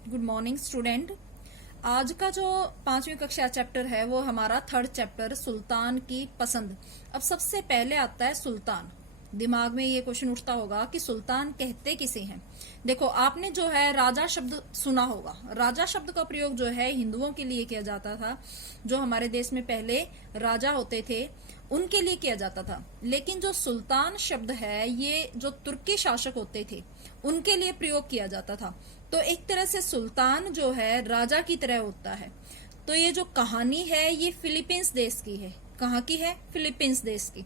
Good morning student. आज का जो 5वीं कक्षा चैप्टर है वो हमारा थर्ड चैप्टर सुल्तान की पसंद। अब सबसे पहले आता है सुल्तान। दिमाग में ये क्वेश्चन उठता होगा कि सुल्तान कहते किसे हैं। देखो, आपने जो है राजा शब्द सुना होगा। राजा शब्द का प्रयोग जो है हिंदुओं के लिए किया जाता था। जो हमारे देश में पहले राजा होते थे उनके लिए किया जाता था। लेकिन जो सुल्तान शब्द है ये जो तुर्की शासक होते थे उनके लिए प्रयोग किया जाता था। तो एक तरह से सुल्तान जो है राजा की तरह होता है। तो ये जो कहानी है ये फिलीपींस देश की है। कहाँ की है? फिलीपींस देश की।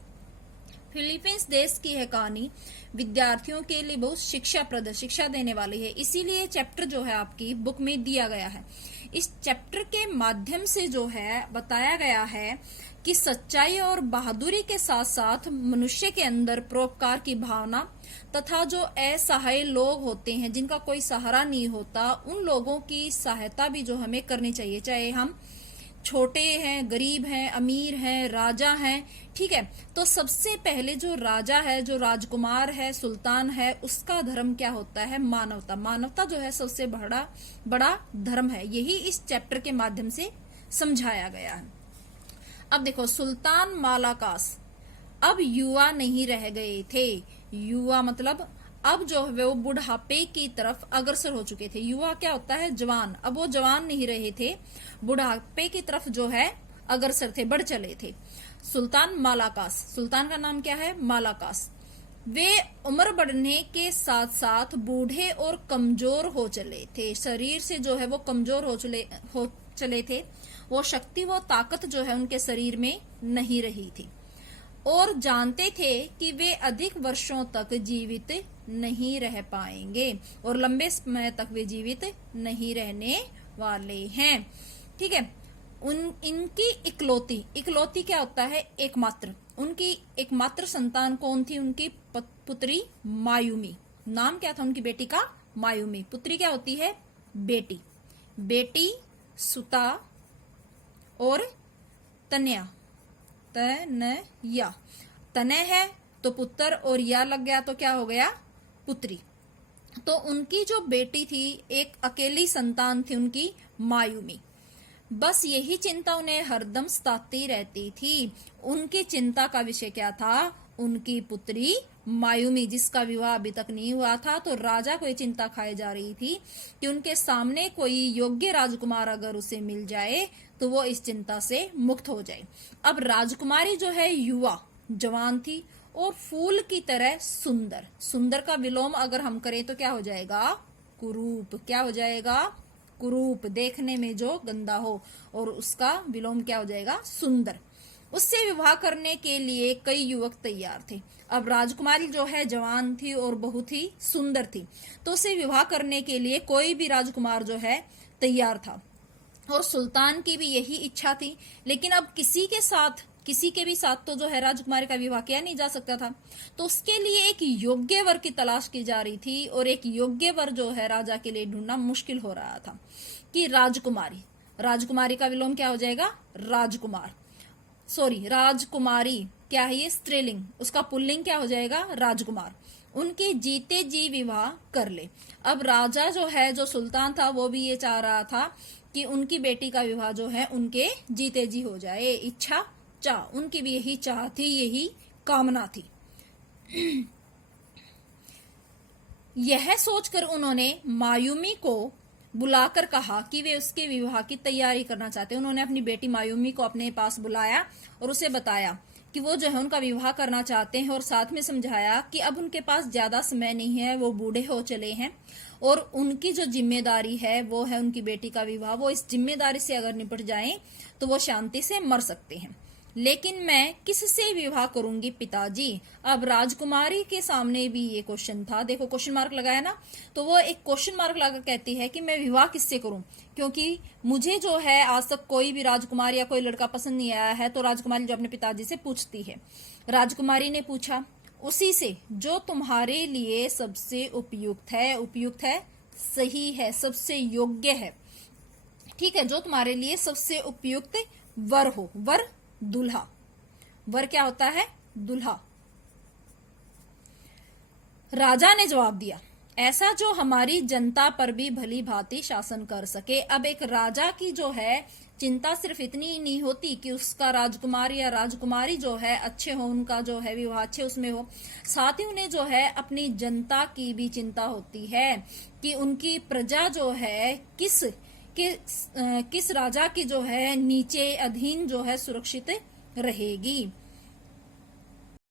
फिलीपींस देश की है कहानी। विद्यार्थियों के लिए बहुत शिक्षाप्रद, शिक्षा देने वाली है। इसीलिए चैप्टर जो है आपकी बुक में दिया गया है। इस चैप्टर के माध्यम से जो है बताया गया है कि सच्चाई और बहादुरी के साथ साथ मनुष्य के अंदर परोपकार की भावना तथा जो असहाय लोग होते हैं जिनका कोई सहारा नहीं होता, उन लोगों की सहायता भी जो हमें करनी चाहिए, चाहे हम छोटे हैं, गरीब हैं, अमीर हैं, राजा हैं। ठीक है, तो सबसे पहले जो राजा है, जो राजकुमार है, सुल्तान है, उसका धर्म क्या होता है? मानवता। मानवता जो है सबसे बड़ा धर्म है। यही इस चैप्टर के माध्यम से समझाया गया है। अब देखो, सुल्तान मालाकास अब युवा नहीं रह गए थे। युवा मतलब अब जो है वो बुढ़ापे की तरफ अग्रसर हो चुके थे। युवा क्या होता है? जवान। अब वो जवान नहीं रहे थे, बुढ़ापे की तरफ जो है अग्रसर थे, बढ़ चले थे। सुल्तान मालाकास, सुल्तान का नाम क्या है? मालाकास। वे उम्र बढ़ने के साथ साथ बूढ़े और कमजोर हो चले थे। शरीर से जो है वो कमजोर हो चले थे। वो शक्ति, वो ताकत जो है उनके शरीर में नहीं रही थी और जानते थे कि वे अधिक वर्षों तक जीवित नहीं रह पाएंगे और लंबे समय तक वे जीवित नहीं रहने वाले हैं। ठीक है, इनकी इकलौती क्या होता है? एकमात्र। उनकी एकमात्र संतान कौन थी? उनकी पुत्री मायूमी। नाम क्या था उनकी बेटी का? मायूमी। पुत्री क्या होती है? बेटी। बेटी सुता और तनया। तनय है तो पुत्र और या लग गया तो क्या हो गया? पुत्री। तो उनकी जो बेटी थी, एक अकेली संतान थी उनकी मायूमी। बस यही चिंता उन्हें हरदम सताती रहती थी। उनकी चिंता का विषय क्या था? उनकी पुत्री मायूमी, जिसका विवाह अभी तक नहीं हुआ था। तो राजा को ये चिंता खाई जा रही थी कि उनके सामने कोई योग्य राजकुमार अगर उसे मिल जाए तो वो इस चिंता से मुक्त हो जाए। अब राजकुमारी जो है युवा, जवान थी और फूल की तरह सुंदर। सुंदर का विलोम अगर हम करें तो क्या हो जाएगा? कुरूप। क्या हो जाएगा? कुरूप। देखने में जो गंदा हो, और उसका विलोम क्या हो जाएगा? सुंदर। उससे विवाह करने के लिए कई युवक तैयार थे। अब राजकुमारी जो है जवान थी और बहुत ही सुंदर थी, तो उससे विवाह करने के लिए कोई भी राजकुमार जो है तैयार था और सुल्तान की भी यही इच्छा थी। लेकिन अब किसी के भी साथ तो जो है राजकुमारी का विवाह किया नहीं जा सकता था। तो उसके लिए एक योग्य वर की तलाश की जा रही थी और एक योग्य वर जो है राजा के लिए ढूंढना मुश्किल हो रहा था। कि राजकुमारी का विलोम क्या हो जाएगा? राजकुमार। राजकुमारी क्या है? ये स्त्रीलिंग। उसका पुल्लिंग क्या हो जाएगा? राजकुमार। उनके जीते जी विवाह कर ले। अब राजा जो है, जो सुल्तान था, वो भी ये चाह रहा था कि उनकी बेटी का विवाह जो है उनके जीते जी हो जाए। इच्छा, चाह, उनकी भी यही चाह थी, यही कामना थी। यह सोचकर उन्होंने मायूमी को बुलाकर कहा कि वे उसके विवाह की तैयारी करना चाहते हैं। उन्होंने अपनी बेटी मायूमी को अपने पास बुलाया और उसे बताया कि वो जो है उनका विवाह करना चाहते हैं और साथ में समझाया कि अब उनके पास ज्यादा समय नहीं है, वो बूढ़े हो चले हैं और उनकी जो जिम्मेदारी है वो है उनकी बेटी का विवाह। वो इस जिम्मेदारी से अगर निपट जाएं तो वो शांति से मर सकते हैं। लेकिन मैं किससे विवाह करूंगी पिताजी? अब राजकुमारी के सामने भी ये क्वेश्चन था। देखो, क्वेश्चन मार्क लगाया ना, तो वो एक क्वेश्चन मार्क लगा कहती है कि मैं विवाह किससे करूं, क्योंकि मुझे जो है आज तक कोई भी राजकुमार या कोई लड़का पसंद नहीं आया है। तो राजकुमारी जो अपने पिताजी से पूछती है। राजकुमारी ने पूछा उसी से जो तुम्हारे लिए सबसे उपयुक्त है, सही है, सबसे योग्य है। ठीक है, जो तुम्हारे लिए सबसे उपयुक्त वर हो। वर दुल्हा। वर क्या होता है? दुल्हा। राजा ने जवाब दिया ऐसा जो हमारी जनता पर भी भली भांति शासन कर सके। अब एक राजा की जो है चिंता सिर्फ इतनी ही नहीं होती कि उसका राजकुमार या राजकुमारी जो है अच्छे हो, उनका जो है विवाह अच्छे उसमें हो, साथ ही उन्हें जो है अपनी जनता की भी चिंता होती है कि उनकी प्रजा जो है किस राजा की जो है नीचे अधीन जो है सुरक्षित रहेगी।